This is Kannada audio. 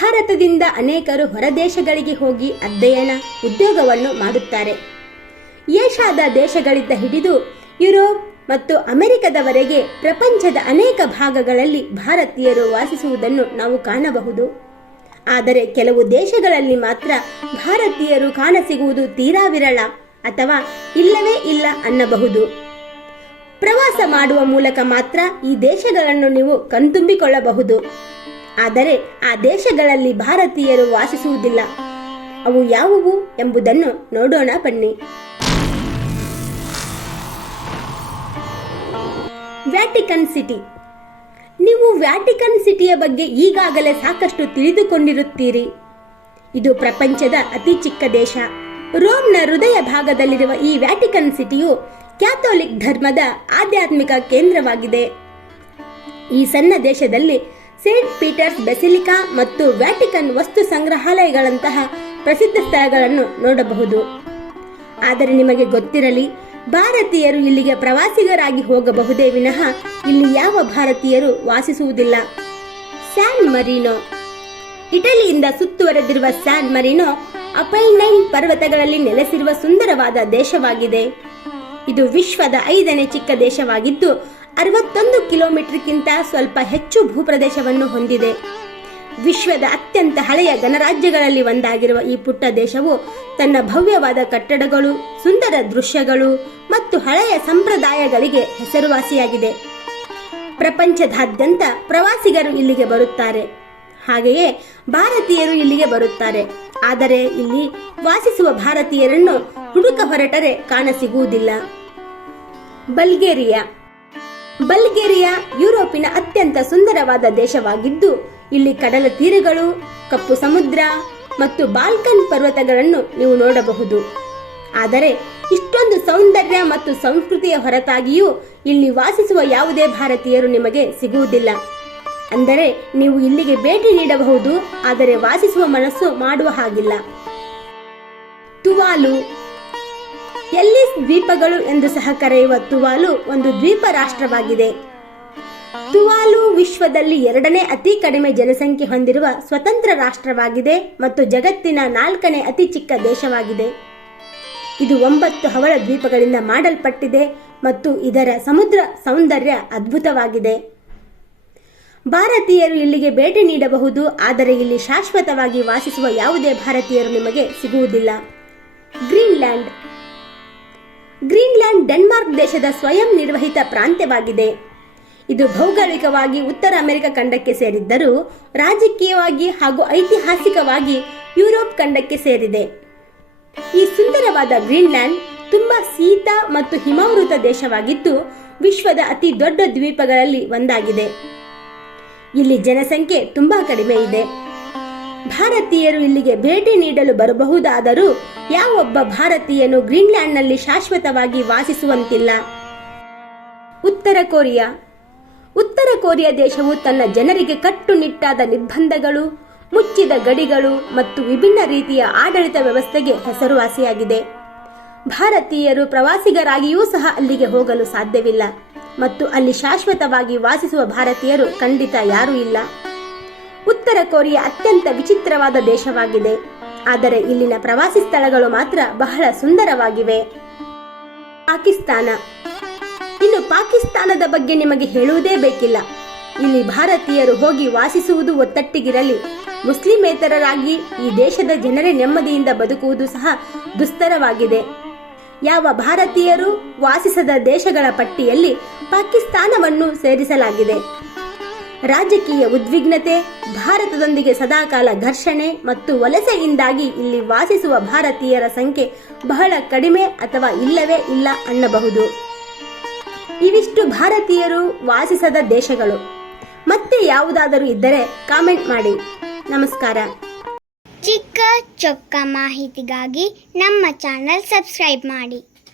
ಭಾರತದಿಂದ ಅನೇಕರು ಹೊರದೇಶಗಳಿಗೆ ಹೋಗಿ ಅಧ್ಯಯನ ಉದ್ಯೋಗವನ್ನು ಮಾಡುತ್ತಾರೆ. ಏಷ್ಯಾದ ದೇಶಗಳಿಂದ ಹಿಡಿದು ಯುರೋಪ್ ಮತ್ತು ಅಮೆರಿಕದವರೆಗೆ ಪ್ರಪಂಚದ ಅನೇಕ ಭಾಗಗಳಲ್ಲಿ ಭಾರತೀಯರು ವಾಸಿಸುವುದನ್ನು ನಾವು ಕಾಣಬಹುದು. ಆದರೆ ಕೆಲವು ದೇಶಗಳಲ್ಲಿ ಮಾತ್ರ ಭಾರತೀಯರು ಕಾಣಸಿಗುವುದು ತೀರಾ ವಿರಳ ಅಥವಾ ಇಲ್ಲವೇ ಇಲ್ಲ ಅನ್ನಬಹುದು. ಪ್ರವಾಸ ಮಾಡುವ ಮೂಲಕ ಮಾತ್ರ ಈ ದೇಶಗಳನ್ನು ನೀವು ಕಣ್ತುಂಬಿಕೊಳ್ಳಬಹುದು. ಆದರೆ ಆ ದೇಶಗಳಲ್ಲಿ ಭಾರತೀಯರು ವಾಸಿಸುವುದಿಲ್ಲ. ಅವು ಯಾವುವು ಎಂಬುದನ್ನು ನೋಡೋಣ ಬನ್ನಿ. Vatican city. ನೀವು ವ್ಯಾಟಿಕನ್ ಸಿಟಿಯ ಬಗ್ಗೆ ಈಗಾಗಲೇ ಸಾಕಷ್ಟು ತಿಳಿದುಕೊಂಡಿರುತ್ತೀರಿ. ಇದು ಪ್ರಪಂಚದ ಅತಿ ಚಿಕ್ಕ ದೇಶ. ರೋಮ್ನ ಹೃದಯ ಭಾಗದಲ್ಲಿರುವ ಈ ವ್ಯಾಟಿಕನ್ ಸಿಟಿಯು ಕ್ಯಾಥೋಲಿಕ್ ಧರ್ಮದ ಆಧ್ಯಾತ್ಮಿಕ ಕೇಂದ್ರವಾಗಿದೆ. ಈ ಸಣ್ಣ ದೇಶದಲ್ಲಿ ಸೇಂಟ್ ಪೀಟರ್ಸ್ ಬೆಸಿಲಿಕಾ ಮತ್ತು ವ್ಯಾಟಿಕನ್ ವಸ್ತು ಸಂಗ್ರಹಾಲಯಗಳಂತಹ ಪ್ರಸಿದ್ಧ ಸ್ಥಳಗಳನ್ನು ನೋಡಬಹುದು. ಆದರೆ ನಿಮಗೆ ಗೊತ್ತಿರಲಿ, ಭಾರತೀಯರು ಇಲ್ಲಿಗೆ ಪ್ರವಾಸಿಗರಾಗಿ ಹೋಗಬಹುದೇ ವಿನಃ ಇಲ್ಲಿ ಯಾವ ಭಾರತೀಯರು ವಾಸಿಸುವುದಿಲ್ಲ. San Marino. ಇಟಲಿಯಿಂದ ಸುತ್ತುವರೆದಿರುವ ಸ್ಯಾನ್ ಮರಿನೋ ಅಪೈನೈನ್ ಪರ್ವತಗಳಲ್ಲಿ ನೆಲೆಸಿರುವ ಸುಂದರವಾದ ದೇಶವಾಗಿದೆ. ಇದು ವಿಶ್ವದ ಐದನೇ ಚಿಕ್ಕ ದೇಶವಾಗಿದ್ದು ಅರವತ್ತೊಂದು ಕಿಲೋಮೀಟರ್ಗಿಂತ ಸ್ವಲ್ಪ ಹೆಚ್ಚು ಭೂಪ್ರದೇಶವನ್ನು ಹೊಂದಿದೆ. ವಿಶ್ವದ ಅತ್ಯಂತ ಹಳೆಯ ಗಣರಾಜ್ಯಗಳಲ್ಲಿ ಒಂದಾಗಿರುವ ಈ ಪುಟ್ಟ ದೇಶವು ತನ್ನ ಭವ್ಯವಾದ ಕಟ್ಟಡಗಳು, ಸುಂದರ ದೃಶ್ಯಗಳು ಮತ್ತು ಹಳೆಯ ಸಂಪ್ರದಾಯಗಳಿಗೆ ಹೆಸರುವಾಸಿಯಾಗಿದೆ. ಪ್ರಪಂಚದಾದ್ಯಂತ ಪ್ರವಾಸಿಗರು ಇಲ್ಲಿಗೆ ಬರುತ್ತಾರೆ. ಹಾಗೆಯೇ ಭಾರತೀಯರು ಇಲ್ಲಿಗೆ ಬರುತ್ತಾರೆ. ಆದರೆ ಇಲ್ಲಿ ವಾಸಿಸುವ ಭಾರತೀಯರನ್ನು ಹುಡುಕ ಹೊರಟರೆ ಕಾಣಸಿಗುವುದಿಲ್ಲ. ಬಲ್ಗೇರಿಯಾ ಬಲ್ಗೇರಿಯಾ ಯುರೋಪಿನ ಅತ್ಯಂತ ಸುಂದರವಾದ ದೇಶವಾಗಿದ್ದು, ಇಲ್ಲಿ ಕಡಲ ತೀರಗಳು, ಕಪ್ಪು ಸಮುದ್ರ ಮತ್ತು ಬಾಲ್ಕನ್ ಪರ್ವತಗಳನ್ನು ನೀವು ನೋಡಬಹುದು. ಆದರೆ, ಇಷ್ಟೊಂದು ಸೌಂದರ್ಯ ಮತ್ತು ಸಂಸ್ಕೃತಿಯ ಹೊರತಾಗಿಯೂ ಇಲ್ಲಿ ವಾಸಿಸುವ ಯಾವುದೇ ಭಾರತೀಯರು ನಿಮಗೆ ಸಿಗುವುದಿಲ್ಲ. ಅಂದರೆ, ನೀವು ಇಲ್ಲಿಗೆ ಭೇಟಿ ನೀಡಬಹುದು, ಆದರೆ ವಾಸಿಸುವ ಮನಸ್ಸು ಮಾಡುವ ಹಾಗಿಲ್ಲ. ತುವಾಲು ಎಲ್ಲಿಸ್ ದ್ವೀಪಗಳು ಎಂದು ಸಹ ಕರೆಯುವ ತುವಾಲು ಒಂದು ದ್ವೀಪ ರಾಷ್ಟ್ರವಾಗಿದೆ. ತುವಾಲು ವಿಶ್ವದಲ್ಲಿ ಎರಡನೇ ಅತಿ ಕಡಿಮೆ ಜನಸಂಖ್ಯೆ ಹೊಂದಿರುವ ಸ್ವತಂತ್ರ ರಾಷ್ಟ್ರವಾಗಿದೆ ಮತ್ತು ಜಗತ್ತಿನ ನಾಲ್ಕನೇ ಅತಿ ಚಿಕ್ಕ ದೇಶವಾಗಿದೆ. ಇದು ಒಂಬತ್ತು ಹವಳ ದ್ವೀಪಗಳಿಂದ ಮಾಡಲ್ಪಟ್ಟಿದೆ ಮತ್ತು ಇದರ ಸಮುದ್ರ ಸೌಂದರ್ಯ ಅದ್ಭುತವಾಗಿದೆ. ಭಾರತೀಯರು ಇಲ್ಲಿಗೆ ಭೇಟಿ ನೀಡಬಹುದು, ಆದರೆ ಇಲ್ಲಿ ಶಾಶ್ವತವಾಗಿ ವಾಸಿಸುವ ಯಾವುದೇ ಭಾರತೀಯರು ನಿಮಗೆ ಸಿಗುವುದಿಲ್ಲ. ಗ್ರೀನ್ಲ್ಯಾಂಡ್ ಗ್ರೀನ್ಲ್ಯಾಂಡ್, ಡೆನ್ಮಾರ್ಕ್ ದೇಶದ ಸ್ವಯಂ ನಿರ್ವಹಿತ ಪ್ರಾಂತ್ಯವಾಗಿದೆ. ಇದು ಭೌಗೋಳಿಕವಾಗಿ ಉತ್ತರ ಅಮೆರಿಕ ಖಂಡಕ್ಕೆ ಸೇರಿದ್ದರೂ ರಾಜಕೀಯವಾಗಿ ಹಾಗೂ ಐತಿಹಾಸಿಕವಾಗಿ ಯುರೋಪ್ ಖಂಡಕ್ಕೆ ಸೇರಿದೆ. ಈ ಸುಂದರವಾದ ಗ್ರೀನ್ಲ್ಯಾಂಡ್ ತುಂಬಾ ಶೀತ ಮತ್ತು ಹಿಮಾವೃತ ದೇಶವಾಗಿದ್ದು, ವಿಶ್ವದ ಅತಿ ದೊಡ್ಡ ದ್ವೀಪಗಳಲ್ಲಿ ಒಂದಾಗಿದೆ. ಇಲ್ಲಿ ಜನಸಂಖ್ಯೆ ತುಂಬಾ ಕಡಿಮೆ ಇದೆ. ಭಾರತೀಯರು ಇಲ್ಲಿಗೆ ಭೇಟಿ ನೀಡಲು ಬರಬಹುದಾದರೂ ಯಾವೊಬ್ಬ ಭಾರತೀಯನು ಗ್ರೀನ್ಲ್ಯಾಂಡ್ನಲ್ಲಿ ಶಾಶ್ವತವಾಗಿ ವಾಸಿಸುವಂತಿಲ್ಲ. ಉತ್ತರ ಕೊರಿಯಾ. ಉತ್ತರ ಕೊರಿಯಾ ದೇಶವು ತನ್ನ ಜನರಿಗೆ ಕಟ್ಟುನಿಟ್ಟಾದ ನಿರ್ಬಂಧಗಳು, ಮುಚ್ಚಿದ ಗಡಿಗಳು ಮತ್ತು ವಿಭಿನ್ನ ರೀತಿಯ ಆಡಳಿತ ವ್ಯವಸ್ಥೆಗೆ ಹೆಸರುವಾಸಿಯಾಗಿದೆ. ಭಾರತೀಯರು ಪ್ರವಾಸಿಗರಾಗಿಯೂ ಸಹ ಅಲ್ಲಿಗೆ ಹೋಗಲು ಸಾಧ್ಯವಿಲ್ಲ ಮತ್ತು ಅಲ್ಲಿ ಶಾಶ್ವತವಾಗಿ ವಾಸಿಸುವ ಭಾರತೀಯರು ಖಂಡಿತ ಯಾರೂ ಇಲ್ಲ. ಉತ್ತರ ಕೊರಿಯಾ ಅತ್ಯಂತ ವಿಚಿತ್ರವಾದ ದೇಶವಾಗಿದೆ. ಆದರೆ ಇಲ್ಲಿನ ಪ್ರವಾಸಿ ಸ್ಥಳಗಳು ಮಾತ್ರ ಬಹಳ ಸುಂದರವಾಗಿವೆ. ಪಾಕಿಸ್ತಾನ. ಇನ್ನು ಪಾಕಿಸ್ತಾನದ ಬಗ್ಗೆ ನಿಮಗೆ ಹೇಳುವುದೇ ಬೇಕಿಲ್ಲ. ಇಲ್ಲಿ ಭಾರತೀಯರು ಹೋಗಿ ವಾಸಿಸುವುದು ಒತ್ತಟ್ಟಿಗಿರಲಿ. ಮುಸ್ಲಿಮೇತರರಾಗಿ ಈ ದೇಶದ ಜನರೇ ನೆಮ್ಮದಿಯಿಂದ ಬದುಕುವುದು ಸಹ ದುಸ್ತರವಾಗಿದೆ. ಯಾವ ಭಾರತೀಯರು ವಾಸಿಸದ ದೇಶಗಳ ಪಟ್ಟಿಯಲ್ಲಿ ಪಾಕಿಸ್ತಾನವನ್ನು ಸೇರಿಸಲಾಗಿದೆ. ರಾಜಕೀಯ ಉದ್ವಿಗ್ನತೆ, ಭಾರತದೊಂದಿಗೆ ಸದಾಕಾಲ ಘರ್ಷಣೆ ಮತ್ತು ವಲಸೆಯಿಂದಾಗಿ ಇಲ್ಲಿ ವಾಸಿಸುವ ಭಾರತೀಯರ ಸಂಖ್ಯೆ ಬಹಳ ಕಡಿಮೆ ಅಥವಾ ಇಲ್ಲವೇ ಇಲ್ಲ ಅನ್ನಬಹುದು. ಇವಿಷ್ಟು ಭಾರತೀಯರು ವಾಸಿಸದ ದೇಶಗಳು. ಮತ್ತೆ ಯಾವುದಾದರೂ ಇದ್ದರೆ ಕಾಮೆಂಟ್ ಮಾಡಿ. ನಮಸ್ಕಾರ. ಚಿಕ್ಕ ಚೊಕ್ಕ ಮಾಹಿತಿಗಾಗಿ ನಮ್ಮ ಚಾನಲ್ ಸಬ್ಸ್ಕ್ರೈಬ್ ಮಾಡಿ.